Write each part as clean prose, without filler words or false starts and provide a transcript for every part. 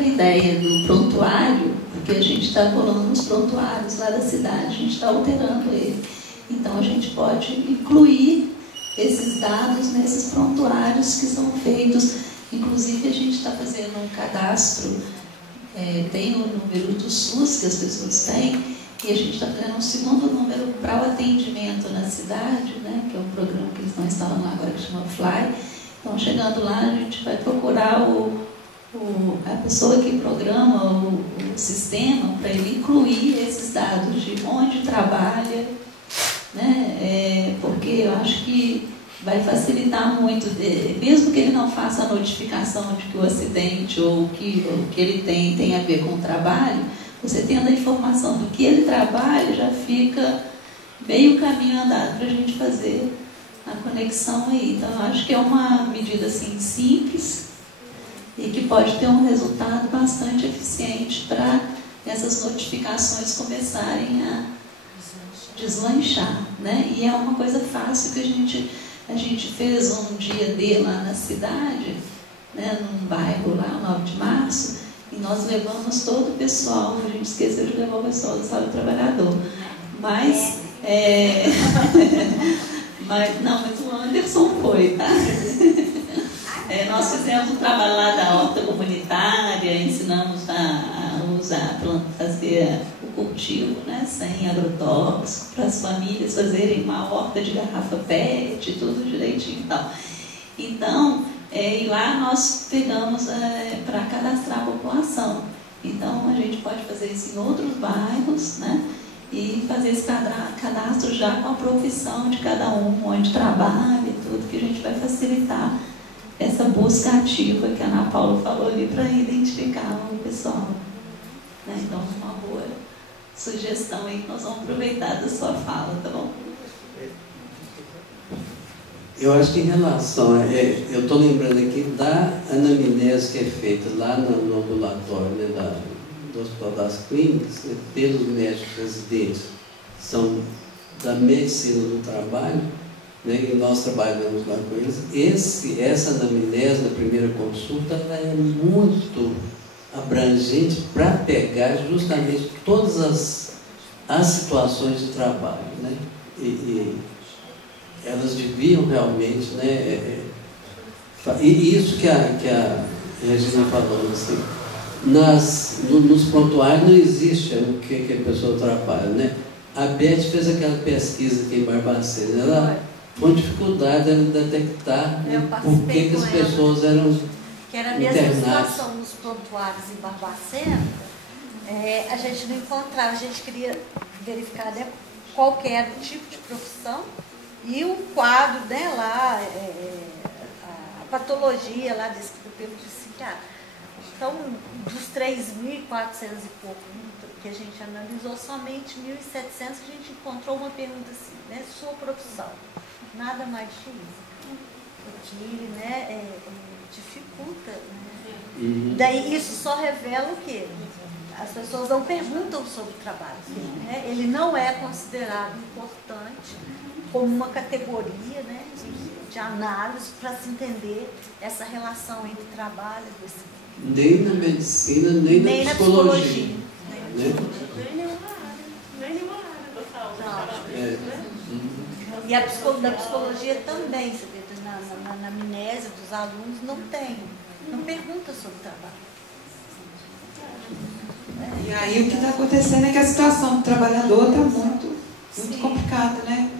a ideia do prontuário, porque a gente está colando os prontuários lá da cidade, a gente está alterando ele. Então a gente pode incluir esses dados nesses prontuários que são feitos. Inclusive a gente está fazendo um cadastro, tem o número do SUS que as pessoas têm, e a gente está fazendo um segundo número para o atendimento na cidade, né, que é um programa que eles estão instalando lá agora que chama Fly. Então, chegando lá, a gente vai procurar a pessoa que programa o sistema para ele incluir esses dados de onde trabalha, né, porque eu acho que vai facilitar muito, mesmo que ele não faça a notificação de que o acidente ou que ele tem a ver com o trabalho, você tendo a informação do que ele trabalha, já fica meio caminho andado para a gente fazer a conexão aí. Então, eu acho que é uma medida assim, simples e que pode ter um resultado bastante eficiente para essas notificações começarem a deslanchar, né? E é uma coisa fácil que a gente fez um dia D lá na cidade, né, num bairro lá, 9 de março, e nós levamos todo o pessoal, a gente esqueceu de levar o pessoal do Sábado Trabalhador. Mas, mas o Anderson foi, tá? Nós fizemos um trabalho lá da horta comunitária, ensinamos a usar, fazer o cultivo, né, sem agrotóxico, para as famílias fazerem uma horta de garrafa PET, tudo direitinho e tal. Então, e lá nós pegamos para cadastrar a população. Então, a gente pode fazer isso em outros bairros, né, e fazer esse cadastro já com a profissão de cada um, onde trabalha e tudo, que a gente vai facilitar essa busca ativa que a Ana Paula falou ali para identificar o pessoal. Né? Então, uma boa sugestão aí que nós vamos aproveitar da sua fala, tá bom? Eu acho que em relação, eu estou lembrando aqui da anamnese que é feita lá no ambulatório, né, do Hospital das Clínicas, né, pelos médicos residentes, são da medicina do trabalho, né, e nós trabalhamos lá com eles. Essa anamnese da primeira consulta ela é muito abrangente para pegar justamente todas as situações de trabalho, né? E elas deviam realmente, né, e isso que a Regina falou, assim, nos prontuários não existe o que a pessoa trabalha, né? A Beth fez aquela pesquisa aqui em Barbacena, ela com dificuldade de detectar por que as pessoas eram que era a mesma situação nos prontuários em Barbacena, a gente não encontrava, a gente queria verificar, né, qualquer tipo de profissão e o quadro, né, lá, a patologia lá descrita pelo psiquiatra. Então, dos 3.400 e pouco que a gente analisou, somente 1.700 que a gente encontrou uma pergunta assim, né, sua profissão, nada mais que isso. Porque, né, dificulta, né? Daí isso só revela o quê? As pessoas não perguntam sobre o trabalho, né? Ele não é considerado importante como uma categoria, né, de análise para se entender essa relação entre trabalho e disciplina. Nem na medicina, nem na psicologia. Nem nenhuma área da saúde. E a da psicologia também, você vê, na amnésia dos alunos não pergunta sobre o trabalho. E aí o que está acontecendo é que a situação do trabalhador está muito complicada, né?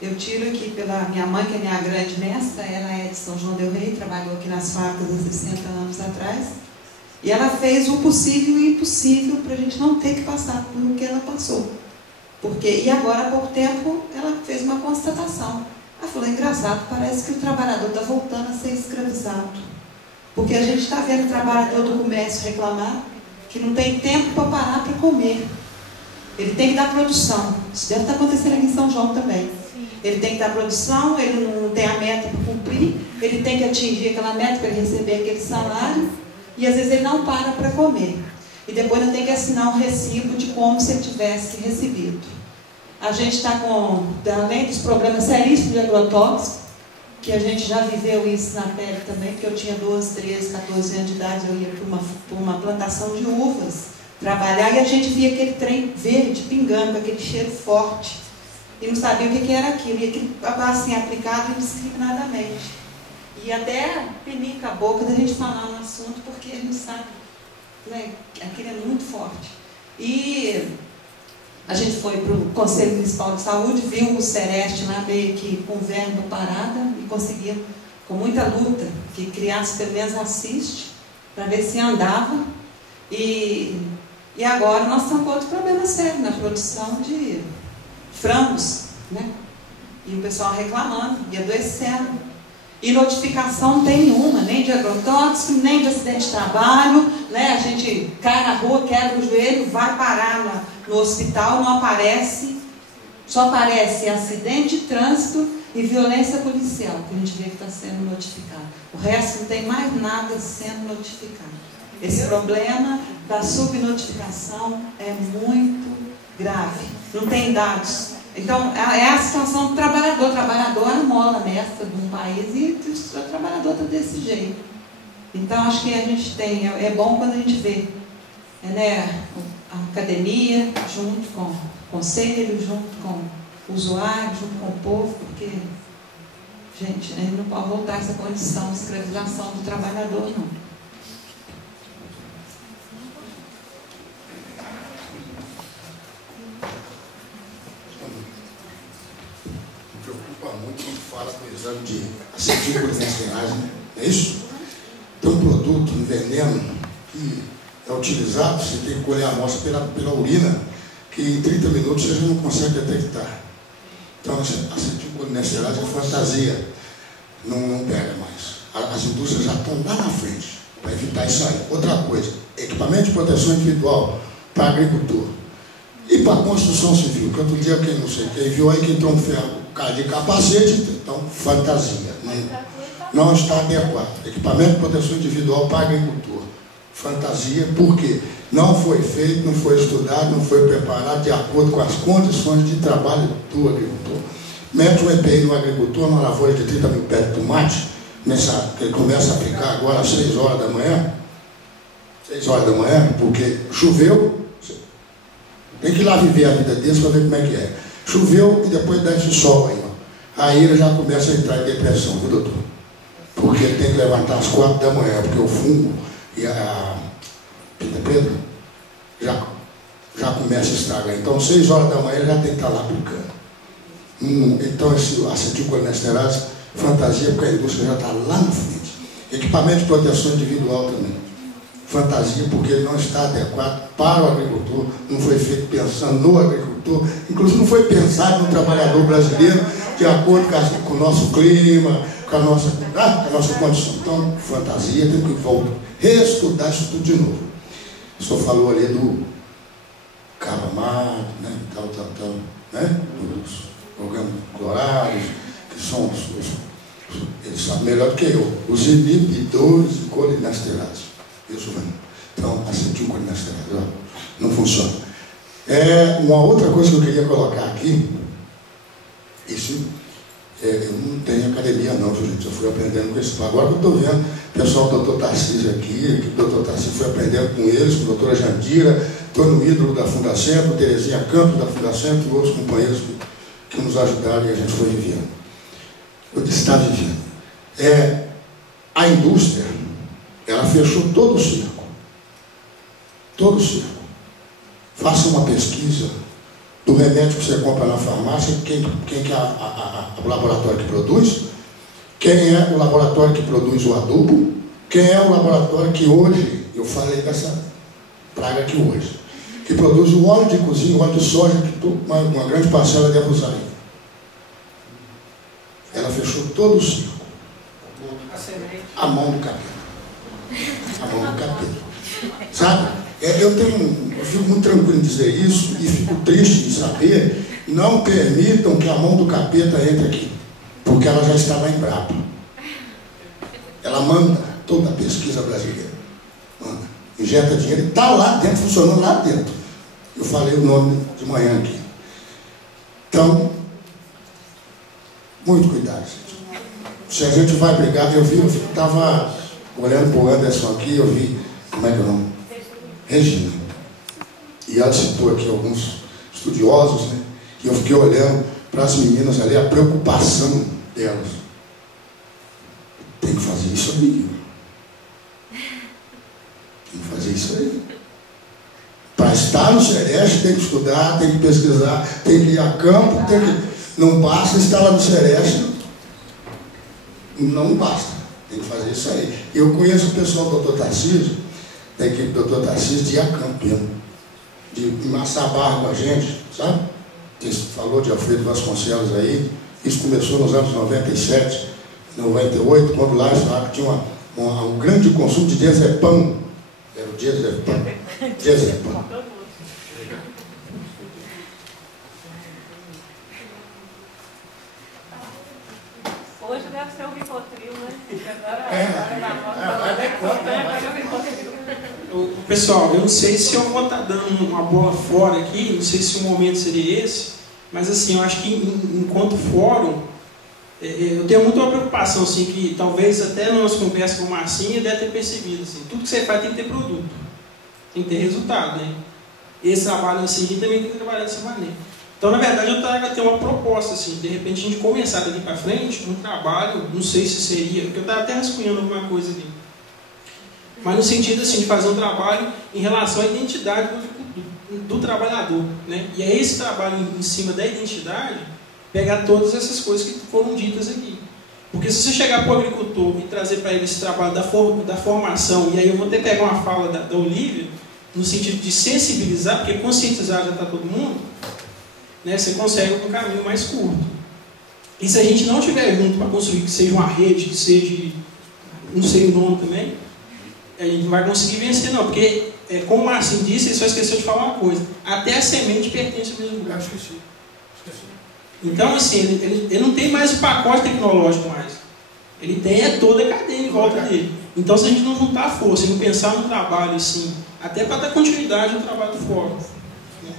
Eu tiro aqui pela minha mãe, que é minha grande mestra, ela é de São João del Rei, trabalhou aqui nas fábricas há 60 anos atrás, e ela fez o possível e o impossível para a gente não ter que passar pelo que ela passou. E agora, há pouco tempo, ela fez uma constatação. Ela falou, engraçado, parece que o trabalhador está voltando a ser escravizado. Porque a gente está vendo o trabalhador do comércio reclamar que não tem tempo para parar para comer. Ele tem que dar produção. Isso deve estar acontecendo aqui em São João também. Ele tem que dar produção, ele não tem a meta para cumprir, ele tem que atingir aquela meta para ele receber aquele salário, e às vezes ele não para comer. E depois ele tem que assinar um recibo de como se ele tivesse recebido. A gente está com, além dos problemas seríssimos de agrotóxicos, que a gente já viveu isso na pele também, porque eu tinha 12, 13, 14 anos de idade, eu ia para uma plantação de uvas trabalhar e a gente via aquele trem verde pingando, aquele cheiro forte, e não sabia o que era aquilo, e aquilo assim, aplicado indiscriminadamente. E até penica a boca da gente falar no assunto, porque a gente sabe, né, aquilo é muito forte. E a gente foi para o Conselho Municipal de Saúde, viu o Sereste lá meio que com verba parada e conseguia, com muita luta, que criasse pelo menos assiste, para ver se andava. E agora nós estamos com outro problema sério na produção de frangos, né? E o pessoal reclamando e adoecendo. E notificação não tem nenhuma, nem de agrotóxico, nem de acidente de trabalho, né? A gente cai na rua, quebra o joelho, vai parar no hospital, não aparece, só aparece acidente de trânsito e violência policial, que a gente vê que está sendo notificado. O resto não tem mais nada sendo notificado. Esse problema da subnotificação é muito grave, não tem dados. Então, é a situação do trabalhador. O trabalhador é a mola mestra de um país e o trabalhador está desse jeito. Então, acho que a gente tem, é bom quando a gente vê, né, a academia junto com o conselho, junto com o usuário, junto com o povo, porque, gente, a gente não pode voltar a essa condição de escravização do trabalhador, não. Muito quando fala do exame de acetílcolis nascenais, né? É isso? Tem um produto, um veneno, que é utilizado, você tem que colher a amostra pela urina, que em 30 minutos você já não consegue detectar. Então, acetílcolis nascenais é fantasia, não pega mais. As indústrias já estão lá na frente para evitar isso aí. Outra coisa, equipamento de proteção individual para agricultor e para a construção civil, que outro dia, quem não sei, quem viu aí que entrou um ferro de capacete, então fantasia, não está adequado. Equipamento de proteção individual para agricultor, fantasia, porque não foi feito, não foi estudado, não foi preparado de acordo com as condições de trabalho do agricultor. Mete um EPI no agricultor, numa lavoura de 30 mil pés de tomate, que ele começa a aplicar agora às 6 horas da manhã, porque choveu, tem que ir lá viver a vida deles para ver como é que é. Choveu e depois desce o sol aí, ó. Aí ele já começa a entrar em depressão, viu, doutor? Porque ele tem que levantar às 4 da manhã, porque o fungo e a pita preta já começa a estragar. Então, 6 horas da manhã ele já tem que estar lá aplicando. Então, esse acetilcolinesterase, fantasia, porque a indústria já está lá na frente. Equipamento de proteção individual também. Fantasia, porque ele não está adequado para o agricultor, não foi feito pensando no agricultor, inclusive não foi pensado no trabalhador brasileiro de acordo com o nosso clima, com a nossa condição. Então, fantasia, tem que voltar, reestudar isso tudo de novo. O senhor falou ali do carbamato, né, tal, né, dos organoclorários, que são eles sabem melhor do que eu, os inibidores de colinesterases. Isso mesmo. Então, acetilcolinesterase não funciona. Uma outra coisa que eu queria colocar aqui, eu não tenho academia não, gente, eu fui aprendendo com isso. Agora que eu estou vendo o pessoal do Dr. Tarcísio aqui, que o Dr. Tarcísio foi aprendendo com eles, com a doutora Jandira, Tônio Ídolo da Fundacentro, Terezinha Campos da Fundacentro e outros companheiros que nos ajudaram e a gente foi vivendo. Está vivendo. A indústria, ela fechou todo o circo. Todo o circo. Faça uma pesquisa do remédio que você compra na farmácia, quem que é o laboratório que produz, quem é o laboratório que produz o adubo, quem é o laboratório que hoje, eu falei dessa praga aqui hoje, que produz o óleo de cozinha, o óleo de soja, que uma grande parcela deve usar aí. Ela fechou todo o circo. A mão do capeta. A mão do capeta. Sabe? Eu fico muito tranquilo em dizer isso e fico triste em saber, não permitam que a mão do capeta entre aqui, porque ela já está lá em Brapa. Ela manda toda a pesquisa brasileira. Manda. Injeta dinheiro e está lá dentro, funcionando lá dentro. Eu falei o nome de manhã aqui. Então, muito cuidado, gente. se a gente vai brigar, eu estava olhando para o Anderson aqui, eu vi, como é que é o nome? Regina. E ela citou aqui alguns estudiosos, né? E eu fiquei olhando para as meninas ali, a preocupação delas. Tem que fazer isso aí. Tem que fazer isso aí. Para estar no Sereste, tem que estudar, tem que pesquisar, tem que ir a campo, tem que... Não basta estar lá no Sereste, não basta. Tem que fazer isso aí. Eu conheço o pessoal do Dr. Tarcísio, da equipe do Dr. Tarcísio, de ir a campo mesmo, de amassar barra com a gente, sabe? Você falou de Alfredo Vasconcelos aí, isso começou nos anos 97, 98, quando lá tinha um grande consumo de diazepam. Era o diazepam. Diazepam. Hoje deve ser o Rivotril, né? Pessoal, eu não sei se eu vou estar dando uma bola fora aqui, não sei se o momento seria esse, mas assim, eu acho que enquanto fórum, eu tenho muito uma preocupação, assim, que talvez até na nossa conversa com o Marcinho deve ter percebido, assim, tudo que você faz tem que ter produto, tem que ter resultado, né? Esse trabalho assim, também tem que trabalhar dessa maneira. Então, na verdade, eu trago até uma proposta, assim, de repente a gente começar daqui para frente um trabalho, não sei se seria, porque eu estava até rascunhando alguma coisa ali, mas no sentido assim, de fazer um trabalho em relação à identidade do trabalhador, né? E é esse trabalho em cima da identidade, pegar todas essas coisas que foram ditas aqui. Porque se você chegar para o agricultor e trazer para ele esse trabalho da formação, e aí eu vou até pegar uma fala da Olívia, no sentido de sensibilizar, porque conscientizar já está todo mundo, né? Você consegue um caminho mais curto. E se a gente não tiver junto para construir que seja uma rede, que seja, não sei o nome também, a gente não vai conseguir vencer não, porque, como o Marcinho disse, ele só esqueceu de falar uma coisa, até a semente pertence ao mesmo lugar. Esqueci. Então, assim, ele não tem mais o pacote tecnológico mais. Ele tem toda a cadeia em volta dele. Então, se a gente não juntar a força e não pensar no trabalho, assim, até para dar continuidade ao trabalho do fórum. Né?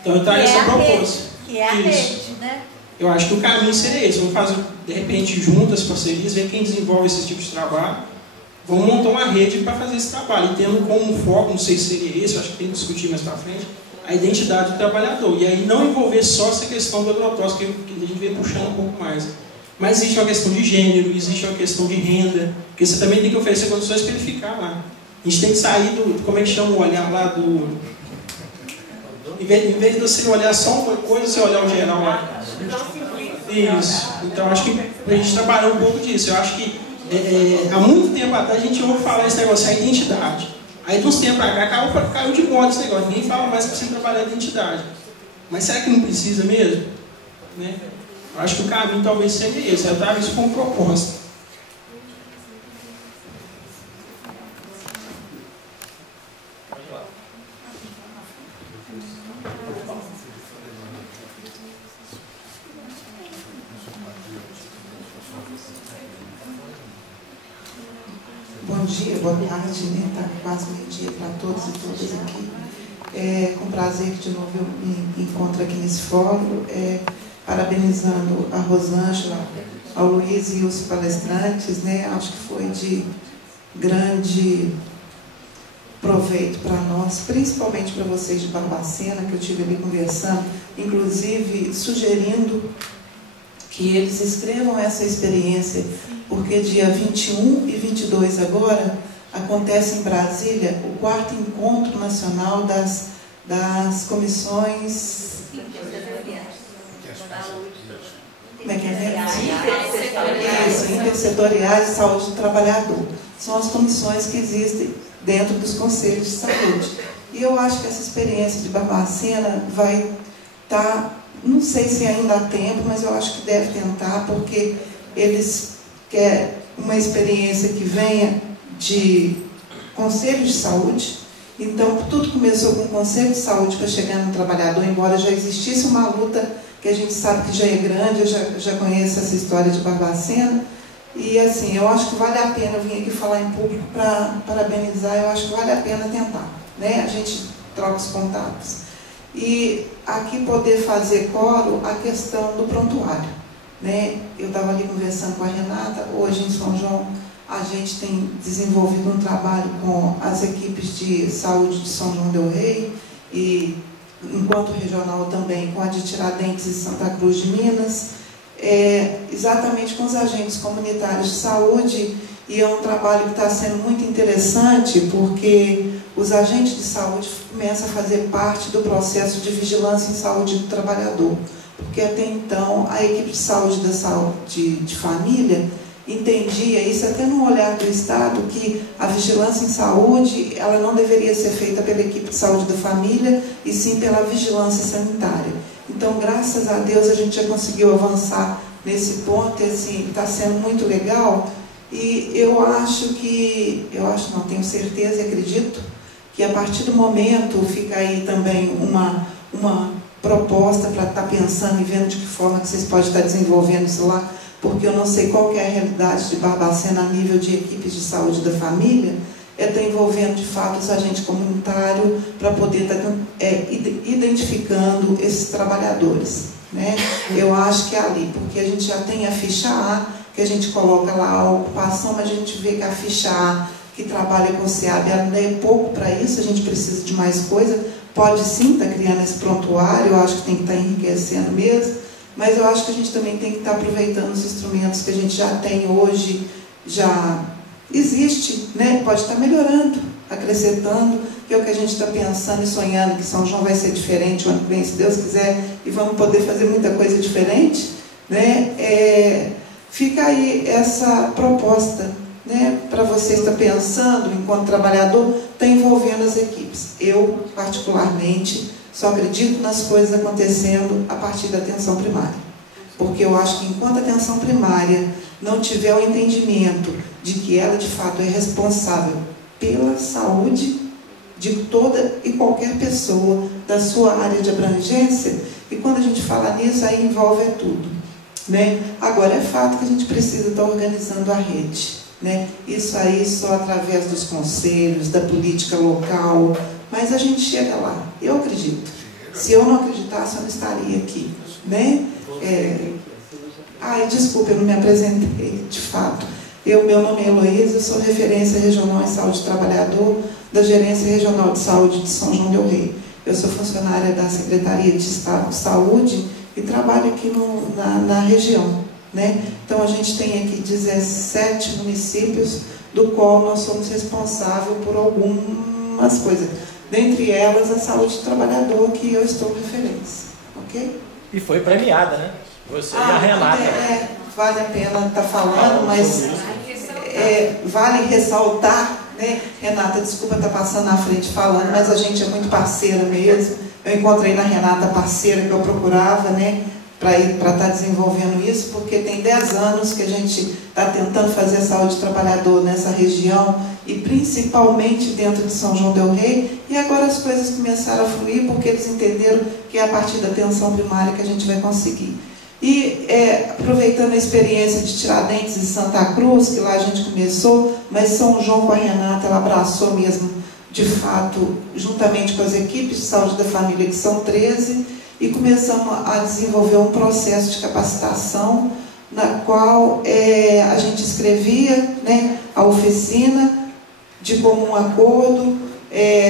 Então, eu trago essa proposta. Que é a rede, né? Eu acho que o caminho seria esse. Vamos fazer, de repente, juntas, parcerias, ver quem desenvolve esse tipo de trabalho. Vamos montar uma rede para fazer esse trabalho. E tendo como foco, não sei se seria esse, eu acho que tem que discutir mais para frente, a identidade do trabalhador. E aí não envolver só essa questão do agrotóxico, que a gente vem puxando um pouco mais. Mas existe uma questão de gênero, existe uma questão de renda, porque você também tem que oferecer condições para ele ficar lá. A gente tem que sair do, como é que chama o olhar lá do... Em vez de você olhar só uma coisa, você olhar o geral lá. Isso. Então acho que a gente trabalhar um pouco disso. Eu acho que há muito tempo atrás a gente ouve falar esse negócio, a identidade. Aí de uns tempos para cá caiu de moda esse negócio. Ninguém fala mais que precisa trabalhar a identidade. Mas será que não precisa mesmo? Né? Eu acho que o caminho talvez seja esse. Eu trago isso como proposta. Bom dia, boa tarde, né? Está quase meio-dia para todos e todas aqui. É com prazer que de novo eu me encontro aqui nesse fórum, parabenizando a Rosângela, ao Luiz e os palestrantes, né? Acho que foi de grande proveito para nós, principalmente para vocês de Barbacena, que eu estive ali conversando, inclusive sugerindo que eles escrevam essa experiência, porque dia 21 e 22 agora acontece em Brasília o 4º Encontro Nacional das Comissões... Como é que é? Isso, intersetoriais de saúde do trabalhador. São as comissões que existem dentro dos conselhos de saúde. E eu acho que essa experiência de Barbacena vai estar... Não sei se ainda há tempo, mas eu acho que deve tentar, porque eles querem uma experiência que venha de conselho de saúde. Então, tudo começou com o conselho de saúde para chegar no trabalhador, embora já existisse uma luta que a gente sabe que já é grande, eu já conheço essa história de Barbacena. E, assim, eu acho que vale a pena, eu vim aqui falar em público para parabenizar, eu acho que vale a pena tentar, né? A gente troca os contatos. E aqui poder fazer coro a questão do prontuário, né? Eu estava ali conversando com a Renata, hoje em São João a gente tem desenvolvido um trabalho com as equipes de saúde de São João del Rei e, enquanto regional, também com a de Tiradentes e Santa Cruz de Minas, exatamente com os agentes comunitários de saúde, e é um trabalho que está sendo muito interessante, porque os agentes de saúde começam a fazer parte do processo de vigilância em saúde do trabalhador, porque até então a equipe de saúde da saúde de família entendia, isso até no olhar do Estado, que a vigilância em saúde ela não deveria ser feita pela equipe de saúde da família, e sim pela vigilância sanitária. Então, graças a Deus, a gente já conseguiu avançar nesse ponto, e assim, está sendo muito legal, e tenho certeza e acredito, que a partir do momento fica aí também uma proposta para estar pensando e vendo de que forma que vocês podem estar desenvolvendo isso lá, porque eu não sei qual que é a realidade de Barbacena a nível de equipes de saúde da família, estar envolvendo de fato os agentes comunitários para poder estar identificando esses trabalhadores, né? Eu acho que é ali, porque a gente já tem a ficha A, que a gente coloca lá a ocupação, mas a gente vê que a ficha A, que trabalha com o SEAB, ela ainda é pouco para isso, a gente precisa de mais coisa. Pode sim estar criando esse prontuário, eu acho que tem que estar enriquecendo mesmo, mas eu acho que a gente também tem que estar aproveitando os instrumentos que a gente já tem hoje, já existe, né? Pode estar melhorando, acrescentando, que é o que a gente está pensando e sonhando, que São João vai ser diferente o ano que vem, se Deus quiser, e vamos poder fazer muita coisa diferente, né? Fica aí essa proposta, né, para você estar pensando, enquanto trabalhador, está envolvendo as equipes. Eu, particularmente, só acredito nas coisas acontecendo a partir da atenção primária. Porque eu acho que enquanto a atenção primária não tiver o entendimento de que ela, de fato, é responsável pela saúde de toda e qualquer pessoa da sua área de abrangência, e quando a gente fala nisso, aí envolve tudo, né? Agora, é fato que a gente precisa estar organizando a rede, né? Isso aí só através dos conselhos, da política local, mas a gente chega lá, eu acredito. Se eu não acreditasse, eu não estaria aqui, né? Desculpa, eu não me apresentei, de fato. Meu nome é Heloísa, eu sou referência regional em saúde do trabalhador da Gerência Regional de Saúde de São João del Rei. Eu sou funcionária da Secretaria de Estado de Saúde e trabalho aqui na região, né? Então, a gente tem aqui 17 municípios, do qual nós somos responsáveis por algumas coisas. Dentre elas, a saúde do trabalhador, que eu estou referência, ok? E foi premiada, né? Você e a Renata. Vale a pena estar falando, mas vale ressaltar, né? Renata, desculpa estar passando na frente falando, mas a gente é muito parceira mesmo. Eu encontrei na Renata parceira que eu procurava, né? Para estar desenvolvendo isso, porque tem 10 anos que a gente está tentando fazer a saúde do trabalhador nessa região, e principalmente dentro de São João del Rei, e agora as coisas começaram a fluir, porque eles entenderam que é a partir da atenção primária que a gente vai conseguir. E aproveitando a experiência de Tiradentes e Santa Cruz, que lá a gente começou, mas São João com a Renata, ela abraçou mesmo, de fato, juntamente com as equipes de saúde da família, que são 13, e começamos a desenvolver um processo de capacitação, na qual a gente escrevia, né, a oficina de comum acordo,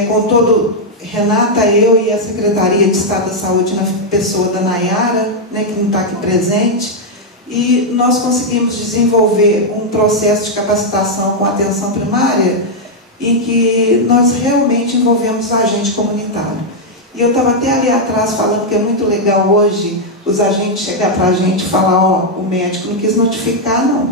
com todo Renata, eu e a Secretaria de Estado da Saúde, na pessoa da Nayara, né, que não está aqui presente, e nós conseguimos desenvolver um processo de capacitação com atenção primária, em que nós realmente envolvemos o agente comunitário. E eu estava até ali atrás falando que é muito legal hoje os agentes chegar para a gente e falar, o médico não quis notificar, não.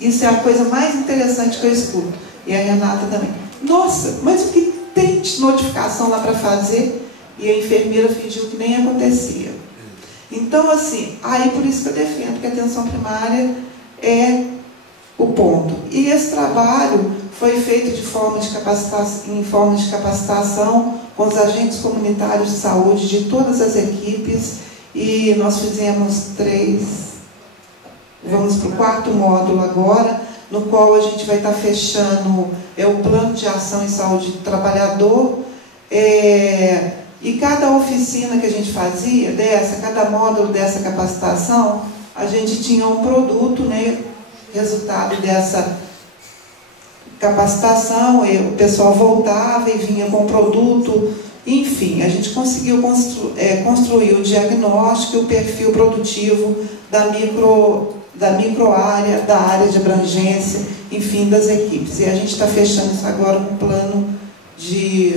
Isso é a coisa mais interessante que eu escuto. E a Renata também. Nossa, mas o que tem de notificação lá para fazer? E a enfermeira fingiu que nem acontecia. Então, assim, aí por isso que eu defendo que a atenção primária é o ponto. E esse trabalho foi feito em forma de capacitação com os agentes comunitários de saúde de todas as equipes, e nós fizemos 3, vamos para o 4º módulo agora, no qual a gente vai estar fechando o plano de ação em saúde do trabalhador, e cada oficina que a gente fazia, cada módulo dessa capacitação, a gente tinha um produto, né, resultado dessa capacitação, o pessoal voltava e vinha com o produto, enfim, a gente conseguiu construir o diagnóstico e o perfil produtivo da microárea, da área de abrangência, enfim, das equipes. E a gente está fechando isso agora no plano de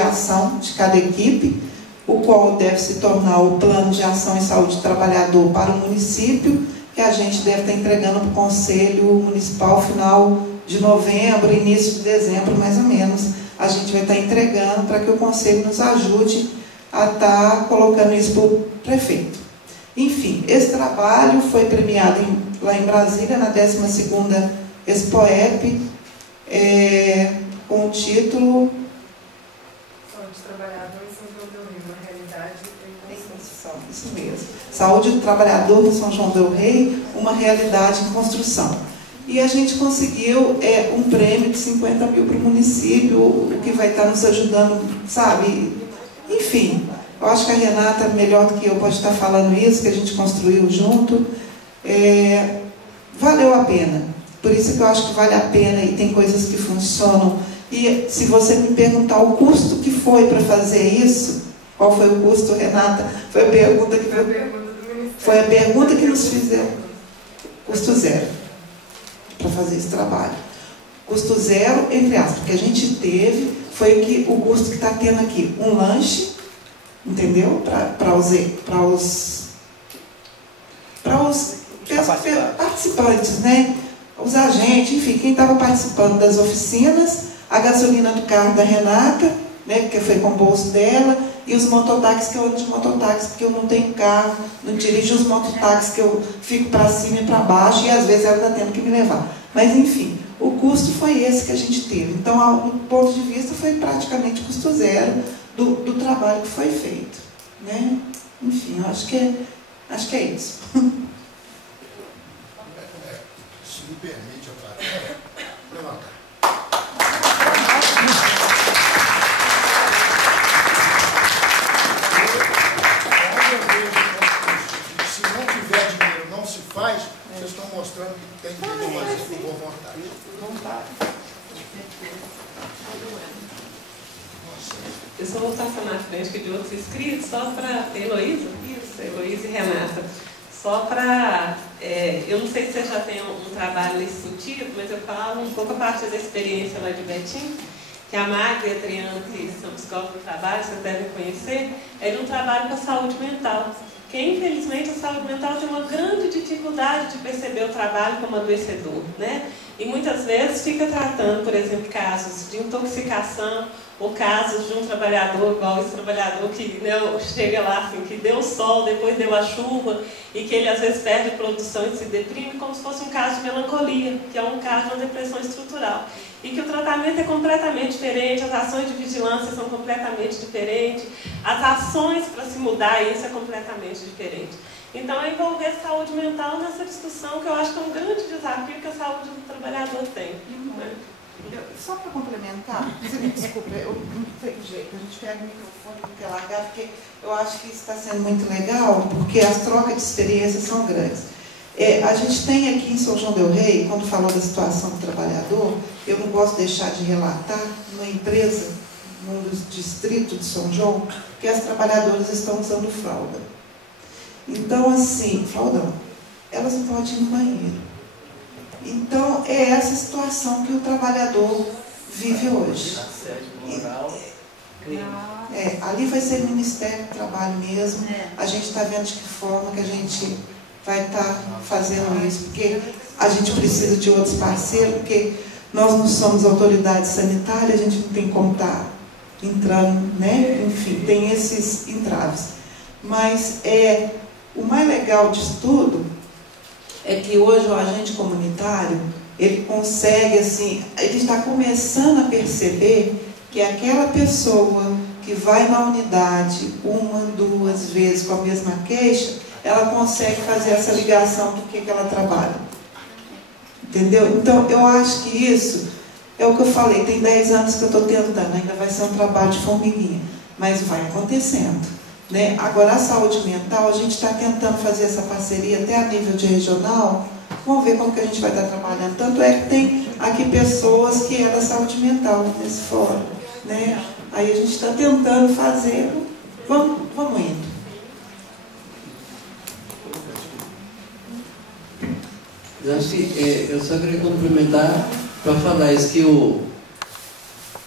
ação de cada equipe, o qual deve se tornar o plano de ação em saúde do trabalhador para o município, que a gente deve estar entregando para o Conselho Municipal final de novembro, início de dezembro, mais ou menos. A gente vai estar entregando para que o Conselho nos ajude a estar colocando isso para o prefeito. Enfim, esse trabalho foi premiado lá em Brasília, na 12ª Expoep, com o título Saúde do Trabalhador em São João del Rei, uma realidade em construção. Isso mesmo. Saúde do Trabalhador em São João del Rei, uma realidade em construção. E a gente conseguiu um prêmio de 50 mil para o município, o que vai estar nos ajudando, sabe? Enfim, eu acho que a Renata, melhor do que eu, pode estar falando isso, que a gente construiu junto. Valeu a pena. Por isso que eu acho que vale a pena e tem coisas que funcionam. E se você me perguntar o custo que foi para fazer isso, qual foi o custo, Renata? Foi a pergunta que nos fizeram. Custo zero. Para fazer esse trabalho. Custo zero, entre aspas, porque a gente teve, foi que o custo que está tendo aqui, um lanche, entendeu? Para os participantes, né? Os agentes, enfim, quem estava participando das oficinas, a gasolina do carro da Renata, né? Porque foi com o bolso dela, e os mototáxis, que eu ando de mototáxi, porque eu não tenho carro, não dirijo os mototáxis, que eu fico para cima e para baixo, e às vezes ela está tendo que me levar. Mas, enfim, o custo foi esse que a gente teve. Então, do ponto de vista, foi praticamente custo zero do trabalho que foi feito. Né? Enfim, eu acho que é isso. Se me permite, levantar. Faz, vocês estão mostrando que tem que fazer com boa vontade. Eu só vou passar na frente de outros inscritos, só para Heloísa, Heloísa e Renata. Só para, eu não sei se você já tem um trabalho nesse sentido, mas eu falo um pouco a partir da experiência lá de Betim, que a Magda e a Adriana, que são psicólogos do trabalho, vocês devem conhecer, é de um trabalho com a saúde mental. Porque, infelizmente, a saúde mental tem uma grande dificuldade de perceber o trabalho como adoecedor, né? E muitas vezes fica tratando, por exemplo, casos de intoxicação ou casos de um trabalhador, igual esse trabalhador que, né, chega lá, assim, que deu sol, depois deu a chuva, e que ele às vezes perde produção e se deprime, como se fosse um caso de melancolia, que é um caso de uma depressão estrutural. E que o tratamento é completamente diferente, as ações de vigilância são completamente diferentes, as ações para se mudar isso é completamente diferente. Então, é envolver a saúde mental nessa discussão, que eu acho que é um grande desafio que a saúde do trabalhador tem. Né? Só para complementar, você me desculpa, eu não sei jeito, a gente pega o microfone do que largar, porque eu acho que isso está sendo muito legal, porque as trocas de experiências são grandes. A gente tem aqui em São João del Rei, quando falou da situação do trabalhador, eu não posso deixar de relatar uma empresa, num distrito de São João, que as trabalhadoras estão usando fralda. Então, assim, fraldão, elas não podem ir no banheiro. Então, é essa situação que o trabalhador vive hoje. Ali vai ser o Ministério do Trabalho mesmo. A gente está vendo de que forma que a gente vai estar fazendo isso, porque a gente precisa de outros parceiros, porque nós não somos autoridade sanitária, a gente não tem como estar entrando, né? Enfim, tem esses entraves. Mas o mais legal disso tudo é que hoje o agente comunitário, ele consegue, assim, ele está começando a perceber que aquela pessoa que vai na unidade 1, 2 vezes com a mesma queixa, ela consegue fazer essa ligação do que ela trabalha. Entendeu? Então, eu acho que isso é o que eu falei, tem 10 anos que eu estou tentando, ainda vai ser um trabalho de formiguinha, mas vai acontecendo. né? Agora, a saúde mental, a gente está tentando fazer essa parceria até a nível de regional. Vamos ver como que a gente vai estar trabalhando. Tanto é que tem aqui pessoas que é da saúde mental nesse fórum, né? Aí a gente está tentando fazer. Vamos indo. Eu só queria complementar para falar isso, que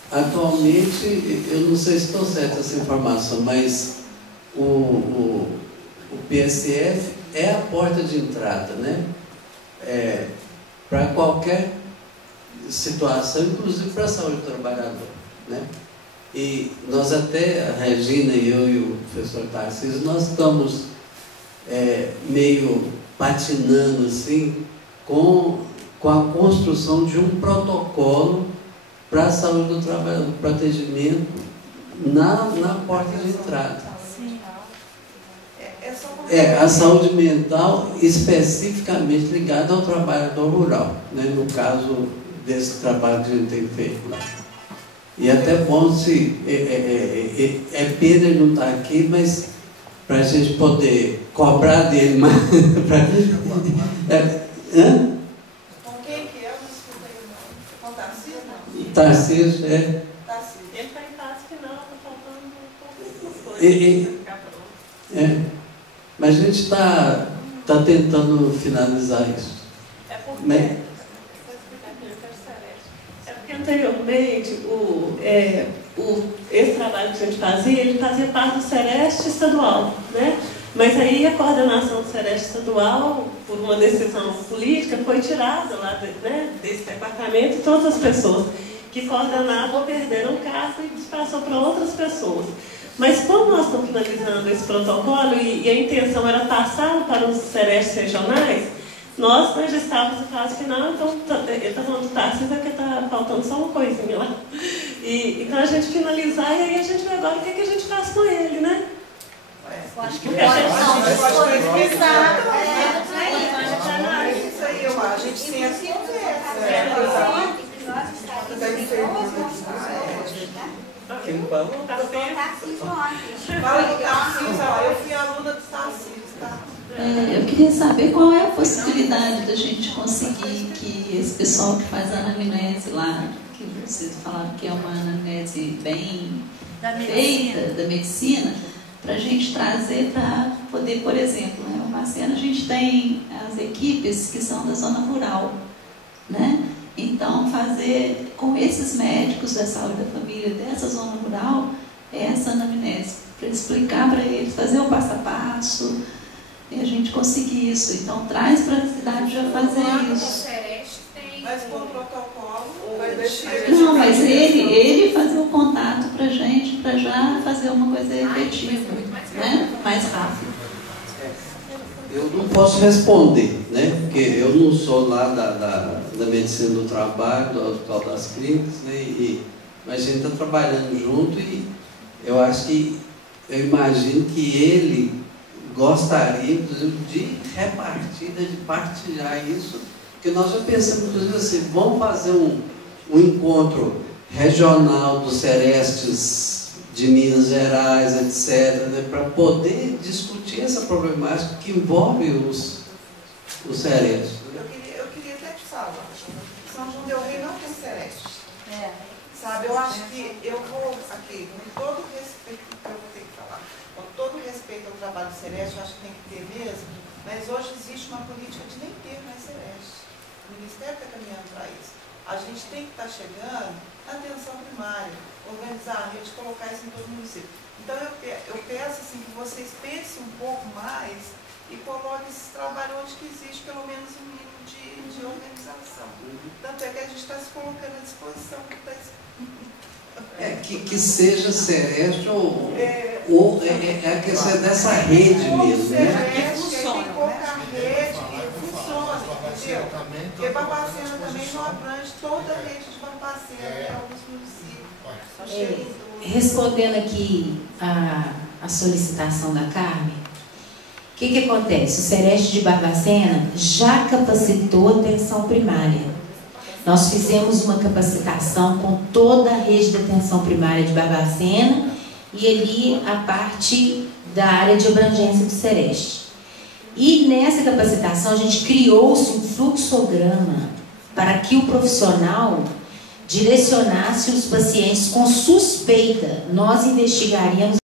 atualmente, eu não sei se estou certo essa informação, mas o PSF é a porta de entrada, né? Para qualquer situação, inclusive para a saúde do trabalhador, né? E nós até, a Regina e eu e o professor Tarcísio, nós estamos meio patinando assim com a construção de um protocolo para a saúde do trabalhador, para atendimento na porta de entrada. A saúde mental especificamente ligada ao trabalhador rural, né? No caso desse trabalho que a gente tem feito lá. E até bom se é pena ele não estar aqui, mas para a gente poder cobrar dele mais. Com quem que é? Com Tarcísio? Tarcísio, Ele está em fase final, está faltando poucas coisas. Mas a gente está tentando finalizar isso. Porque anteriormente, esse trabalho que a gente fazia, ele fazia parte do Sereste estadual, né? Mas aí a coordenação do Sereste estadual, por uma decisão política, foi tirada lá desse departamento, e todas as pessoas que coordenavam perderam o cargo e passou para outras pessoas. Mas como nós estamos finalizando esse protocolo e a intenção era passá-lo para os Serestes regionais, nós já estávamos em fase final, então ele está falando do Tarcísio, porque está faltando só uma coisinha lá. Então a gente finalizar e aí a gente vê agora o que a gente faz com ele, né? Eu acho que pode pesquisar. Isso aí, a gente tem essa conversa. Eu fui aluna do Tarcísio, tá? Eu queria saber qual é a possibilidade da gente conseguir que esse pessoal que faz a anamnese lá, que vocês falaram que é uma anamnese bem feita, da medicina, para a gente trazer para poder, por exemplo, né, o Barbacena, a gente tem as equipes que são da zona rural, né? Então, fazer com esses médicos da saúde da família dessa zona rural essa anamnese, para explicar para eles, fazer o passo a passo, e a gente conseguir isso. Então, traz para a cidade já fazer isso. Mas com o protocolo, não, mas ele fazer o contato para a gente, para já fazer uma coisa efetiva, né? Mais rápido. Eu não posso responder, né? Porque eu não sou lá da medicina do trabalho, do Hospital das Clínicas, né? Mas a gente está trabalhando junto e eu imagino que ele gostaria, inclusive, de repartir, de partilhar isso, porque nós já pensamos, inclusive, assim, vamos fazer um encontro regional dos Serestes de Minas Gerais, etc., né, para poder discutir essa problemática que envolve os Serestes. Eu queria até te falar, São João del Rei não tem Serestes. Sabe, eu acho que eu vou aqui, com todo o respeito que eu vou ter que falar, com todo o respeito ao trabalho do Sereste, eu acho que tem que ter mesmo, mas hoje existe uma política de nem ter mais Sereste. O Ministério está caminhando para isso. A gente tem que estar chegando na atenção primária, organizar a rede, colocar isso em todo o município. Então eu peço assim, que vocês pensem um pouco mais e coloquem esse trabalho onde que existe pelo menos um mínimo de organização. Tanto é que a gente está se colocando à disposição que seja Sereste ou a questão dessa rede mesmo, né? Que funciona. Tem pouca rede que funciona, entendeu? Porque Barbacena também não abrange toda a rede de Barbacena, em alguns municípios. Respondendo aqui a solicitação da Carmen, o que acontece? O Sereste de Barbacena já capacitou a atenção primária. Nós fizemos uma capacitação com toda a rede de atenção primária de Barbacena e ali a parte da área de abrangência do Sereste. E nessa capacitação a gente criou-se um fluxograma para que o profissional direcionasse os pacientes com suspeita. Nós investigaríamos